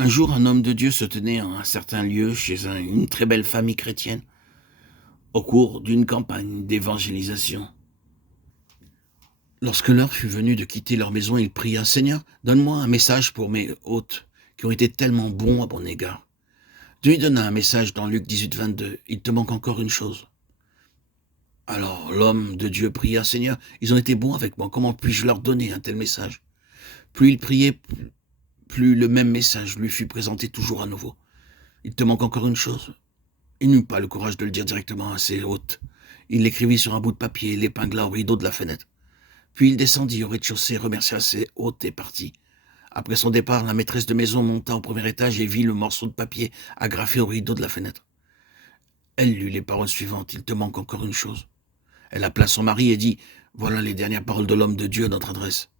Un jour, un homme de Dieu se tenait en un certain lieu chez une très belle famille chrétienne au cours d'une campagne d'évangélisation. Lorsque l'heure fut venue de quitter leur maison, il pria: Seigneur, donne-moi un message pour mes hôtes qui ont été tellement bons à mon égard. Dieu lui donna un message dans Luc 18, 22. Il te manque encore une chose. Alors l'homme de Dieu pria: Seigneur, ils ont été bons avec moi, comment puis-je leur donner un tel message? Plus il priait, plus le même message lui fut présenté toujours à nouveau. Il te manque encore une chose. Il n'eut pas le courage de le dire directement à ses hôtes. Il l'écrivit sur un bout de papier et l'épingla au rideau de la fenêtre. Puis il descendit au rez-de-chaussée, remercia ses hôtes et partit. Après son départ, la maîtresse de maison monta au premier étage et vit le morceau de papier agrafé au rideau de la fenêtre. Elle lut les paroles suivantes: Il te manque encore une chose. Elle appela son mari et dit: Voilà les dernières paroles de l'homme de Dieu à notre adresse.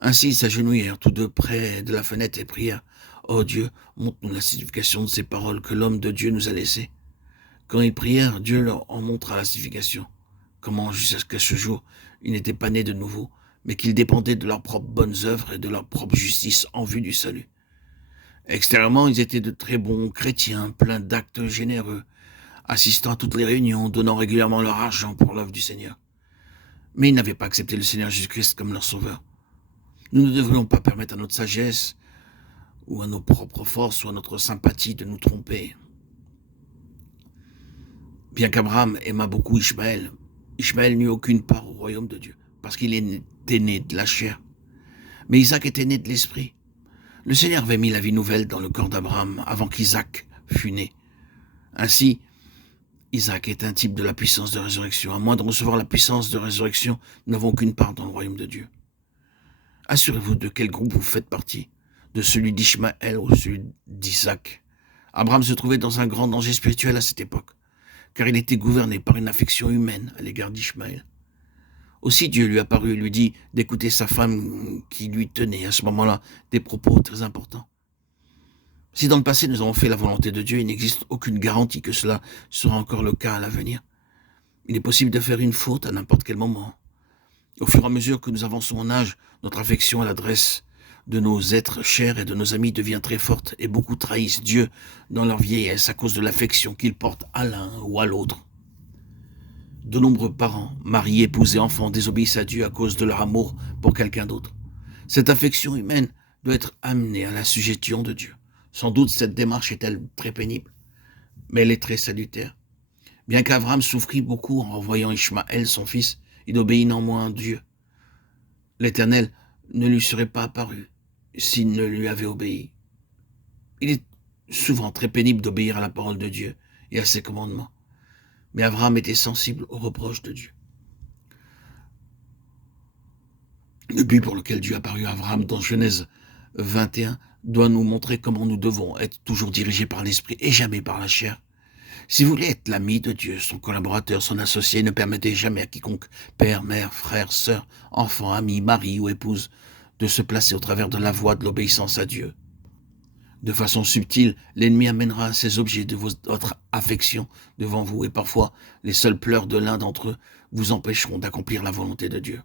Ainsi ils s'agenouillèrent tous deux près de la fenêtre et prièrent: Ô Dieu, montre-nous la signification de ces paroles que l'homme de Dieu nous a laissées. Quand ils prièrent, Dieu leur en montra la signification. Comment, jusqu'à ce jour, ils n'étaient pas nés de nouveau, mais qu'ils dépendaient de leurs propres bonnes œuvres et de leur propre justice en vue du salut. Extérieurement, ils étaient de très bons chrétiens, pleins d'actes généreux, assistant à toutes les réunions, donnant régulièrement leur argent pour l'œuvre du Seigneur. Mais ils n'avaient pas accepté le Seigneur Jésus-Christ comme leur sauveur. Nous ne devrions pas permettre à notre sagesse, ou à nos propres forces, ou à notre sympathie de nous tromper. Bien qu'Abraham aimât beaucoup Ishmaël, Ishmaël n'eut aucune part au royaume de Dieu, parce qu'il était né de la chair. Mais Isaac était né de l'esprit. Le Seigneur avait mis la vie nouvelle dans le corps d'Abraham avant qu'Isaac fût né. Ainsi, Isaac est un type de la puissance de résurrection. À moins de recevoir la puissance de résurrection, nous n'avons aucune part dans le royaume de Dieu. Assurez-vous de quel groupe vous faites partie, de celui d'Ishmaël ou celui d'Isaac. Abraham se trouvait dans un grand danger spirituel à cette époque, car il était gouverné par une affection humaine à l'égard d'Ishmaël. Aussi Dieu lui apparut et lui dit d'écouter sa femme qui lui tenait à ce moment-là des propos très importants. Si dans le passé nous avons fait la volonté de Dieu, il n'existe aucune garantie que cela sera encore le cas à l'avenir. Il est possible de faire une faute à n'importe quel moment. Au fur et à mesure que nous avançons en âge, notre affection à l'adresse de nos êtres chers et de nos amis devient très forte, et beaucoup trahissent Dieu dans leur vieillesse à cause de l'affection qu'ils portent à l'un ou à l'autre. De nombreux parents, maris, épouses et enfants désobéissent à Dieu à cause de leur amour pour quelqu'un d'autre. Cette affection humaine doit être amenée à la sujétion de Dieu. Sans doute cette démarche est-elle très pénible, mais elle est très salutaire. Bien qu'Abraham souffrit beaucoup en renvoyant Ishmaël, son fils, il obéit néanmoins à Dieu. L'Éternel ne lui serait pas apparu s'il ne lui avait obéi. Il est souvent très pénible d'obéir à la parole de Dieu et à ses commandements. Mais Abraham était sensible aux reproches de Dieu. Le but pour lequel Dieu apparut à Abraham dans Genèse 21 doit nous montrer comment nous devons être toujours dirigés par l'esprit et jamais par la chair. Si vous voulez être l'ami de Dieu, son collaborateur, son associé, ne permettez jamais à quiconque, père, mère, frère, sœur, enfant, ami, mari ou épouse, de se placer au travers de la voie de l'obéissance à Dieu. De façon subtile, l'ennemi amènera ces objets de votre affection devant vous et parfois les seuls pleurs de l'un d'entre eux vous empêcheront d'accomplir la volonté de Dieu.